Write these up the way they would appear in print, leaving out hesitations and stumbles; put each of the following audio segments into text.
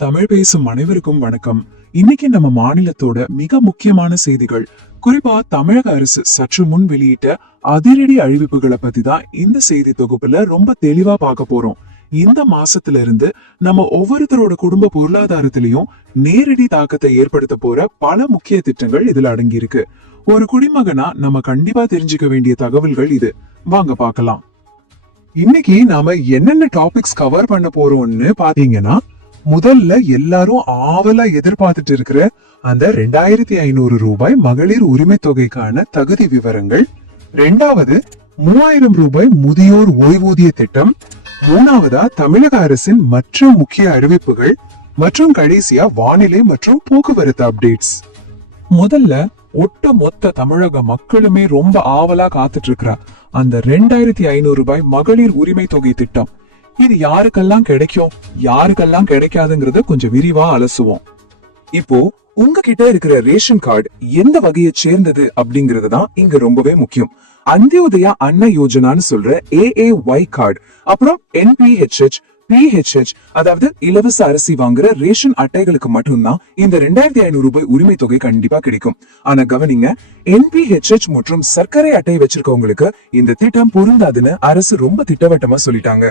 தமிழ் பேசும் அனைவருக்கும் வணக்கம். இன்னைக்கு நம்ம மாநிலத்தோட மிக முக்கியமான செய்திகள், குறிப்பா தமிழக அரசு சற்று முன் வெளியிட்ட அதிரடி அறிவிப்புகளை பத்தி தான் இந்த செய்தி தொகுப்புல ரொம்ப தெளிவா பார்க்க போறோம். இந்த மாசத்துல இருந்து நம்ம ஒவ்வொருத்தரோட குடும்ப பொருளாதாரத்திலையும் நேரடி தாக்கத்தை ஏற்படுத்த போற பல முக்கிய திட்டங்கள் இதுல அடங்கியிருக்கு. ஒரு குடிமகனா நம்ம கண்டிப்பா தெரிஞ்சுக்க வேண்டிய தகவல்கள் இது. வாங்க பார்க்கலாம். இன்னைக்கு நாம என்னென்ன டாபிக்ஸ் கவர் பண்ண போறோம்னு பாத்தீங்கன்னா, முதல்ல எல்லாரும் ஆவலா எதிர்பார்த்துட்டு இருக்கிற அந்த 2500 ரூபாய் மகளிர் உரிமை தொகைக்கான தகுதி விவரங்கள், 2வது 3000 ரூபாய் முதியோர் ஓய்வூதிய திட்டம், 3வதா தமிழக அரசின் மற்ற முக்கிய அறிவிப்புகள் மற்றும் கடைசியா வானிலை மற்றும் போக்குவரத்து அப்டேட்ஸ். முதல்ல ஒட்டு மொத்த தமிழக மக்களுமே ரொம்ப ஆவலா காத்துட்டு இருக்கிற அந்த 2500 ரூபாய் மகளிர் உரிமை தொகை திட்டம், இது யாருக்கெல்லாம் கிடைக்கும், யாருக்கெல்லாம் கிடைக்காதுங்கிறத கொஞ்சம் விரிவா அலசுவோம். இப்போ உங்ககிட்ட இருக்கிற ரேஷன் கார்டு எந்த வகையை சேர்ந்தது அப்படிங்கிறது தான் இங்க ரொம்பவே முக்கியம். அந்தியோதயா அன்ன யோஜனான்னு சொல்ற AAY கார்டு, அப்புறம் NPHH, PHH, அதாவது இலவச அரிசி வாங்குற ரேஷன் அட்டைகளுக்கு மட்டும்தான் இந்த 2500 ரூபாய் உரிமை தொகை கண்டிப்பா கிடைக்கும். ஆனா கவனிங்க, NPHH மற்றும் சர்க்கரை அட்டை வச்சிருக்கவங்களுக்கு இந்த திட்டம் பொருந்தாதுன்னு அரசு ரொம்ப திட்டவட்டமா சொல்லிட்டாங்க.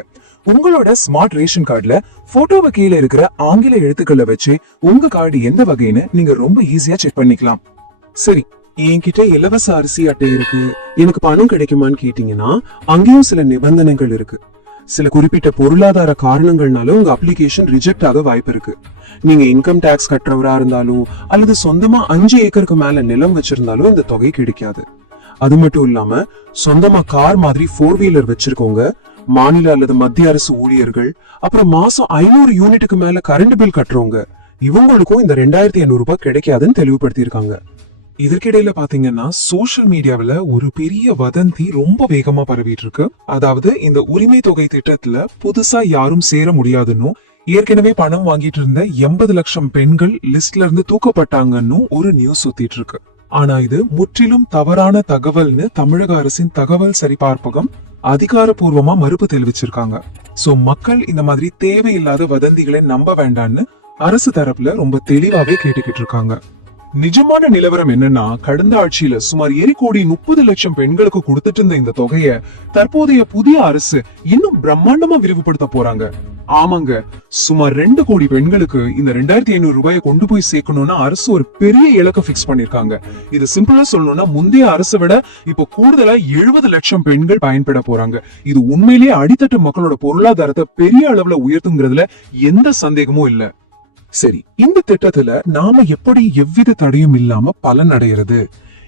உங்களோட ஸ்மார்ட் ரேஷன் கார்டுல போட்டோவை கீழே இருக்கிற ஆங்கில எழுத்துக்களை வச்சு உங்க கார்டு எந்த வகைன்னு நீங்க ரொம்ப ஈஸியா செக் பண்ணிக்கலாம். சரி, என்கிட்ட இலவச அரிசி அட்டை இருக்கு, எனக்கு பணம் கிடைக்குமான்னு கேட்டீங்கன்னா அங்கேயும் சில நிபந்தனைகள் இருக்கு. சில குறிப்பிட்ட பொருளாதார காரணங்கள்னால உங்க அப்ளிகேஷன் ரிஜெக்ட் ஆக வாய்ப்பு இருக்கு. நீங்க இன்கம் டாக்ஸ் கட்டுறவரா இருந்தாலும் அல்லது சொந்தமா 5 ஏக்கருக்கு மேல நிலம் வச்சிருந்தாலும் இந்த தொகை கிடைக்காது. அது மட்டும் இல்லாம சொந்தமா கார் மாதிரி 4 வீலர் வச்சிருக்கவங்க, மாநில அல்லது மத்திய அரசு ஊழியர்கள், அப்புறம் மாசம் 500 யூனிட்டுக்கு மேல கரண்ட் பில் கட்டுறவங்க, இவங்களுக்கும் இந்த 2500 ரூபாய் கிடைக்காதுன்னு தெளிவுபடுத்தியிருக்காங்க. இதற்கிடையில பாத்தீங்கன்னா சோசியல் மீடியாவில ஒரு பெரிய வதந்தி ரொம்ப வேகமா பரவிட்டு இருக்கு. அதாவது இந்த உரிமை தொகை திட்டத்துல புதுசா யாரும் சேர முடியாதுன்னு, ஏற்கனவே பணம் வாங்கிட்டு இருந்த 80 லட்சம் பெண்கள் லிஸ்ட்ல இருந்து தூக்கப்பட்டாங்கன்னு ஒரு நியூஸ் சுத்திட்டு இருக்கு. ஆனா இது முற்றிலும் தவறான தகவல்னு தமிழக அரசின் தகவல் சரிபார்ப்பகம் அதிகாரப்பூர்வமா மறுப்பு தெரிவிச்சிருக்காங்க. சோ மக்கள் இந்த மாதிரி தேவையில்லாத வதந்திகளை நம்ப வேண்டான்னு அரசு தரப்புல ரொம்ப தெளிவாவே கேட்டுக்கிட்டு இருக்காங்க. நிஜமான நிலவரம் என்னன்னா, கடந்த ஆட்சியில சுமார் 1,30 லட்சம் பெண்களுக்கு கொடுத்துட்டு இருந்த இந்த தொகைய தற்போதைய புதிய அரசு இன்னும் பிரம்மாண்டமா விரிவுபடுத்த போறாங்க. ஆமாங்க, சுமார் 2 கோடி பெண்களுக்கு இந்த 2500 ரூபாயை கொண்டு போய் சேர்க்கணும்னு அரசு ஒரு பெரிய இலக்கை பிக்ஸ் பண்ணிருக்காங்க. இது சிம்பிளா சொல்லணும்னா, முந்தைய அரசை விட இப்போ கூடுதலா 70 லட்சம் பெண்கள் பயன்பெற போறாங்க. இது உண்மையிலேயே அடித்தட்டு மக்களோட பொருளாதாரத்தை பெரிய அளவுல உயர்த்துங்கிறதுல எந்த சந்தேகமும் இல்ல. சரி, இந்த திட்டத்துல நாம எப்படி எவ்வித தடையும் இல்லாம பலன் அடைகிறது?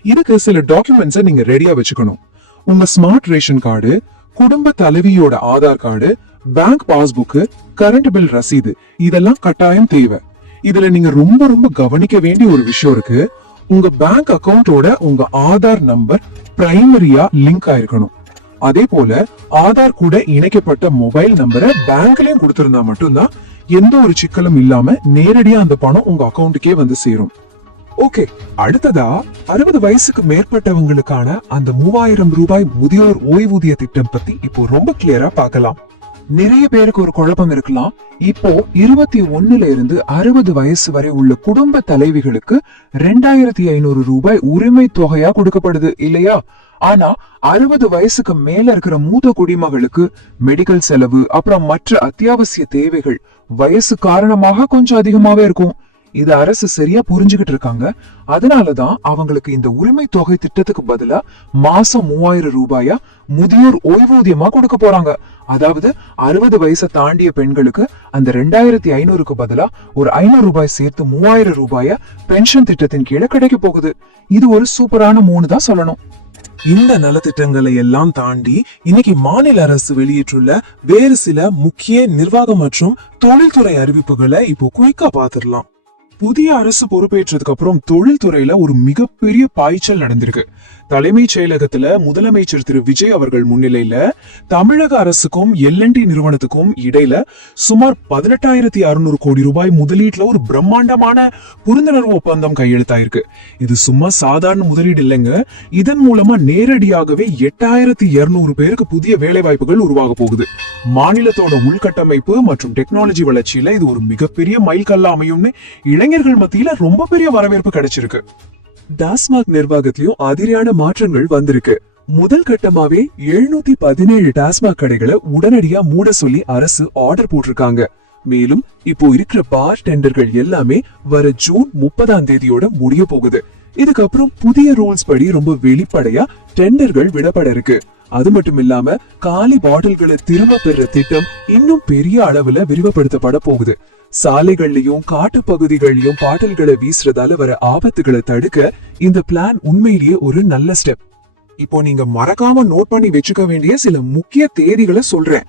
இதுக்கு சில டாக்குமெண்ட்ஸை நீங்க ரெடியா வச்சுக்கணும். உங்க ஸ்மார்ட் ரேஷன் கார்டு, குடும்ப தலைவியோட Aadhaar card, bank passbook, current bill ரசீது, இதெல்லாம் கட்டாயம் தேவை. இதுல நீங்க ரொம்ப ரொம்ப கவனிக்க வேண்டிய ஒரு விஷயம் இருக்கு. உங்க பேங்க் அக்கவுண்டோட உங்க ஆதார் நம்பர் பிரைமரியா லிங்க் ஆயிருக்கணும். அதே போல ஆதார் கூட இணைக்கப்பட்ட மொபைல் நம்பரை பேங்க்லயும் கொடுத்திருந்தா மட்டும்தான் எந்த ஒரு சிக்கலும் இல்லாம நேரடியா அந்த பணம் உங்க அக்கவுண்டுக்கே வந்து சேரும். ஓகே, அடுத்ததா 60 வயசுக்கு மேற்பட்டவங்களுக்கான அந்த 3000 ரூபாய் முதியோர் ஓய்வூதிய திட்டம் பத்தி இப்போ ரொம்ப கிளியரா பார்க்கலாம். நிறைய பேருக்கு ஒரு குழப்பம் இருக்கலாம். இப்போ 21ல இருந்து 60 வயசு வரை உள்ள குடும்ப தலைவிகளுக்கு 2500 ரூபாய் உரிமை தொகையா கொடுக்கப்படுது இல்லையா? ஆனா 60 வயசுக்கு மேல இருக்கிற மூத்த குடிமகளுக்கு மெடிக்கல் செலவு, அப்புறம் மற்ற அத்தியாவசிய தேவைகள் வயசு காரணமாக கொஞ்சம் அதிகமாவே இருக்கும். இது அரசு சரியா புரிஞ்சுகிட்டு இருக்காங்க. அதனாலதான் அவங்களுக்கு இந்த உரிமை தொகை திட்டத்துக்கு பதிலா மாசம் 3000 ரூபாயா முதியோர் ஓய்வூதியமா கொடுக்க போறாங்க. அதாவது 60 வயசை தாண்டிய பெண்களுக்கு அந்த 2500க்கு பதிலா ஒரு 500 ரூபாய் சேர்த்து 3000 ரூபாய பென்ஷன் திட்டத்தின் கீழே கிடைக்க போகுது. இது ஒரு சூப்பரான 3 தான் சொல்லணும். இந்த நலத்திட்டங்களை எல்லாம் தாண்டி இன்னைக்கு மாநில அரசு வெளியிட்டுள்ள வேறு சில முக்கிய நிர்வாகம் மற்றும் தொழில்துறை அறிவிப்புகளை இப்போ குயிக்கா பாத்துடலாம். புதிய அரசு பொறுப்பேற்றதுக்கு அப்புறம் தொழில்துறையில ஒரு மிகப்பெரிய பாய்ச்சல் நடந்திருக்கு. தலைமைச் செயலகத்துல முதலமைச்சர் திரு விஜய் அவர்கள் முன்னிலையில தமிழக அரசுக்கும் L&T நிறுவனத்துக்கும் இடையில சுமார் 18,600 கோடி ரூபாய் முதலீட்டுல ஒரு பிரம்மாண்டமான புரிந்துணர்வு ஒப்பந்தம் கையெழுத்தாயிருக்கு. இது சும்மா சாதாரண முதலீடு இல்லைங்க. இதன் மூலமா நேரடியாகவே 8,200 பேருக்கு புதிய வேலை வாய்ப்புகள் உருவாக போகுது. மாநிலத்தோட உள்கட்டமைப்பு மற்றும் டெக்னாலஜி வளர்ச்சியில இது ஒரு மிகப்பெரிய மைல்கல்லா அமையும்னு இளைஞர்கள் மத்தியில ரொம்ப பெரிய வரவேற்பு கிடைச்சிருக்கு. டாஸ்மாக் நிர்வாகத்திலும் அதிரியான மாற்றங்கள் வந்திருக்கு. முதல் கட்டமாவே 717 டாஸ்மாக் கடைகளை உடனடியா மூட சொல்லி அரசு ஆர்டர் போட்டிருக்காங்க. மேலும் இப்போ இருக்கிற பார் டெண்டர்கள் எல்லாமே வர ஜூன் 30ஆம் தேதியோட முடிய போகுது. இதுக்கப்புறம் புதிய ரூல்ஸ் படி ரொம்ப வெளிப்படையா டெண்டர்கள் விடப்பட இருக்கு. அது மட்டும் இல்லாம காலி பாட்டில்களை திரும்ப பெற திட்டம் இன்னும் பெரிய அளவுல விரிவுபடுத்தப்பட போகுது. சாலைகள்லயும் காட்டு பகுதிகள்லயும் பாட்டில்களை வீசுறதால வர ஆபத்துகளை தடுக்க இந்த பிளான் உண்மையிலேயே ஒரு நல்ல ஸ்டெப். இப்போ நீங்க மறக்காம நோட் பண்ணி வச்சுக்க வேண்டிய சில முக்கிய தேதிகளை சொல்றேன்.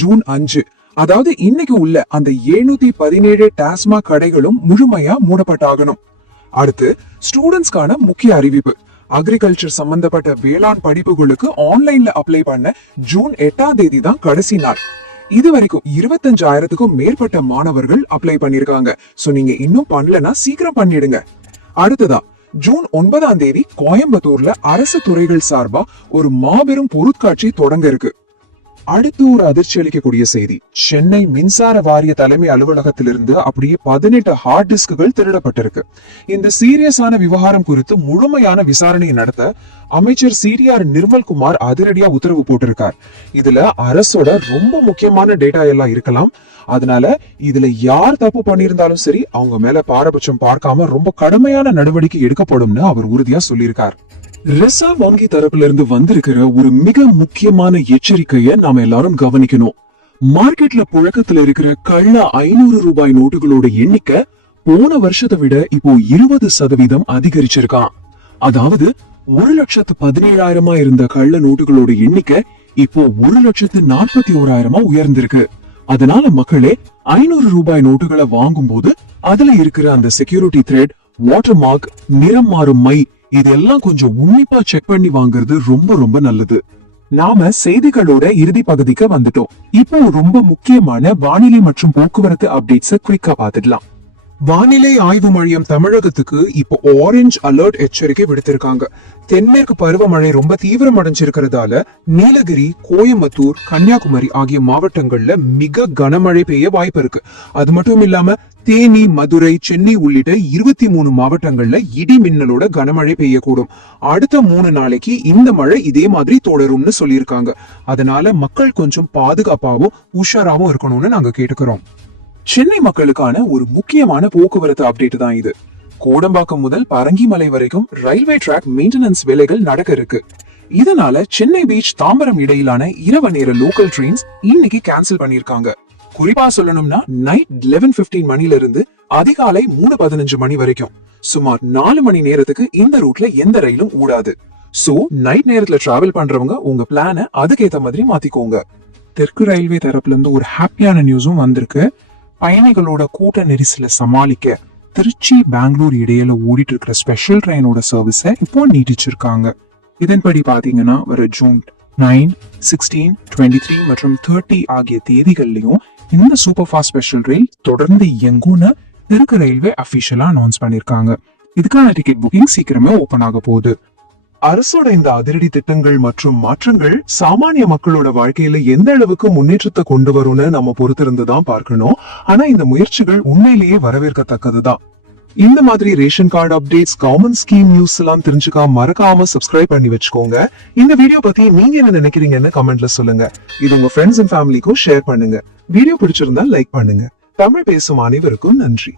ஜூன் 5, அதாவது இன்னைக்கு உள்ள அந்த 717 டாஸ்மாக் கடைகளும் முழுமையா மூடப்பட்டாகணும். அடுத்து ஸ்டூடெண்ட்ஸ்க்கான முக்கிய அறிவிப்பு. அக்ரிகல்ச்சர் சம்பந்தப்பட்ட வேளாண் படிப்புகளுக்கு ஆன்லைன்ல அப்ளை பண்ண ஜூன் 8ஆம் தேதி தான் கடைசி நாள். இது வரைக்கும் 25,000க்கும் மேற்பட்ட மாணவர்கள் அப்ளை பண்ணிருக்காங்க. சோ நீங்க இன்னும் பண்ணலனா சீக்கிரம் பண்ணிடுங்க. அடுத்ததா ஜூன் 9ஆம் தேதி கோயம்புத்தூர்ல அரசு துறைகள் சார்பா ஒரு மாபெரும் பொருட்காட்சி தொடங்க இருக்கு. அடுத்து ஒரு அதிர்ச்சி அளிக்கக்கூடிய செய்தி. சென்னை மின்சார வாரிய தலைமை அலுவலகத்திலிருந்து அப்படியே 18 ஹார்ட் டிஸ்குகள் திருடப்பட்டிருக்கு. இந்த சீரியஸான விவகாரம் குறித்து முழுமையான விசாரணையை நடத்த அமைச்சர் CTR நிர்மல்குமார் அதிரடியா உத்தரவு போட்டிருக்கார். இதுல அரசோட ரொம்ப முக்கியமான டேட்டா எல்லாம் இருக்கலாம். அதனால இதுல யார் தப்பு பண்ணியிருந்தாலும் சரி அவங்க மேல பாரபட்சம் பார்க்காம ரொம்ப கடுமையான நடவடிக்கை எடுக்கப்படும்னு அவர் உறுதியா சொல்லியிருக்கார். ரிசர்வ் வங்கி தரப்புல இருந்து வந்திருக்கிற ஒரு மிக முக்கியமான எச்சரிக்கையை நாம எல்லாரும் கவனிக்கணும். மார்க்கெட்ல புழக்கத்துல இருக்கிற கள்ள 500 ரூபாய் நோட்டுகளோட எண்ணிக்கை போன வருஷத்தை விட இப்போ 20% அதிகரிச்சிருக்கான். அதாவது 1,17,000 இருந்த கள்ள நோட்டுகளோட எண்ணிக்கை இப்போ 1,41,000 உயர்ந்திருக்கு. அதனால மக்களே 500 ரூபாய் நோட்டுகளை வாங்கும் போது அதுல இருக்கிற அந்த செக்யூரிட்டி த்ரெட், வாட்டர் மார்க், நிறம் மாறும் மை இதெல்லாம் கொஞ்சம் உன்னிப்பா செக் பண்ணி வாங்குறது ரொம்ப ரொம்ப நல்லது. நாம செய்திகளோட இறுதி பகுதிக்கு வந்துட்டோம். இப்போ ரொம்ப முக்கியமான வானிலை மற்றும் போக்குவரத்து அப்டேட்ஸ் குயிக்கா பாத்துடலாம். வானிலை ஆய்வு மையம் தமிழகத்துக்கு இப்போ ஆரஞ்சு அலர்ட் எச்சரிக்கை விடுத்திருக்காங்க. தென்மேற்கு பருவமழை ரொம்ப தீவிரம் அடைஞ்சிருக்கிறதால நீலகிரி, கோயம்புத்தூர், கன்னியாகுமரி ஆகிய மாவட்டங்கள்ல மிக கனமழை பெய்ய வாய்ப்பு இருக்கு. அது மட்டும் இல்லாம தேனி, மதுரை, சென்னை உள்ளிட்ட 23 மாவட்டங்கள்ல இடி மின்னலோட கனமழை பெய்யக்கூடும். அடுத்த 3 நாளைக்கு இந்த மழை இதே மாதிரி தொடரும்னு சொல்லியிருக்காங்க. அதனால மக்கள் கொஞ்சம் பாதுகாப்பாவும் உஷாராவும் இருக்கணும்னு நாங்க கேட்டுக்கிறோம். சென்னை மக்களுக்கான ஒரு முக்கியமான போக்குவரத்து அப்டேட் தான் இது. கோடம்பாக்கம் முதல் பரங்கிமலை வரைக்கும் ரயில்வே ட்ராக் மெயின்டெனன்ஸ் வேலைகள் நடக்க இருக்கு. இதனால சென்னை பீச், தாம்பரம் இடையிலான இரவு நேர லோக்கல் ட்ரெயின்ஸ் இன்னைக்கு கேன்சல் பண்ணிருக்காங்க. குறிப்பா சொல்லணும்னா நைட் 11:15 மணில இருந்து அதிகாலை 3:15 மணி வரைக்கும் சுமார் 4 மணி நேரத்துக்கு இந்த ரூட்ல எந்த ரயிலும் ஓடாது. சோ நைட் நேரத்துல டிராவல் பண்றவங்க உங்க பிளான அதுக்கேத்த மாதிரி மாத்திக்கோங்க. தெற்கு ரயில்வே தரப்புல இருந்து ஒரு ஹாப்பியான நியூஸும் வந்திருக்கு. பயணிகளோட கூட்ட நெரிசலை சமாளிக்க திருச்சி, பெங்களூர் இடையில ஓடிட்டு இருக்கிற ஸ்பெஷல் ட்ரெயினோட சர்வீஸை இப்போ நீட்டிச்சிருக்காங்க. இதன்படி பாத்தீங்கன்னா வர ஜூன் 9, 16, 23 மற்றும் 30 ஆகிய தேதிகள்லயும் இந்த சூப்பர் ஃபாஸ்ட் ஸ்பெஷல் ரயில் தொடர்ந்து இயங்கும்னு தெற்கு ரயில்வே அபிஷியலா அனௌன்ஸ் பண்ணிருக்காங்க. இதுக்கான டிக்கெட் புக்கிங் சீக்கிரமே ஓபன் ஆக போகுது. அரசோட இந்த அதிரடி திட்டங்கள் மற்றும் மாற்றங்கள் சாமானிய மக்களோட வாழ்க்கையில எந்த அளவுக்கு முன்னேற்றத்தை கொண்டு வரும்னு நம்ம பொறுத்திருந்துதான் பார்க்கணும். ஆனா இந்த முயற்சிகள் உண்மையிலேயே வரவேற்கத்தக்கதுதான். இந்த மாதிரி ration card updates, government scheme news எல்லாம் தெரிஞ்சுக்க மறக்காம சப்ஸ்கிரைப் பண்ணி வச்சுக்கோங்க. இந்த வீடியோ பத்தி நீங்க என்ன நினைக்கிறீங்கன்னு கமெண்ட்ல சொல்லுங்க. இது உங்க ஃப்ரெண்ட்ஸ் அண்ட் ஃபேமிலிக்கும் ஷேர் பண்ணுங்க. வீடியோ பிடிச்சிருந்தா லைக் பண்ணுங்க. தமிழ் பேசும் அனைவருக்கும் நன்றி.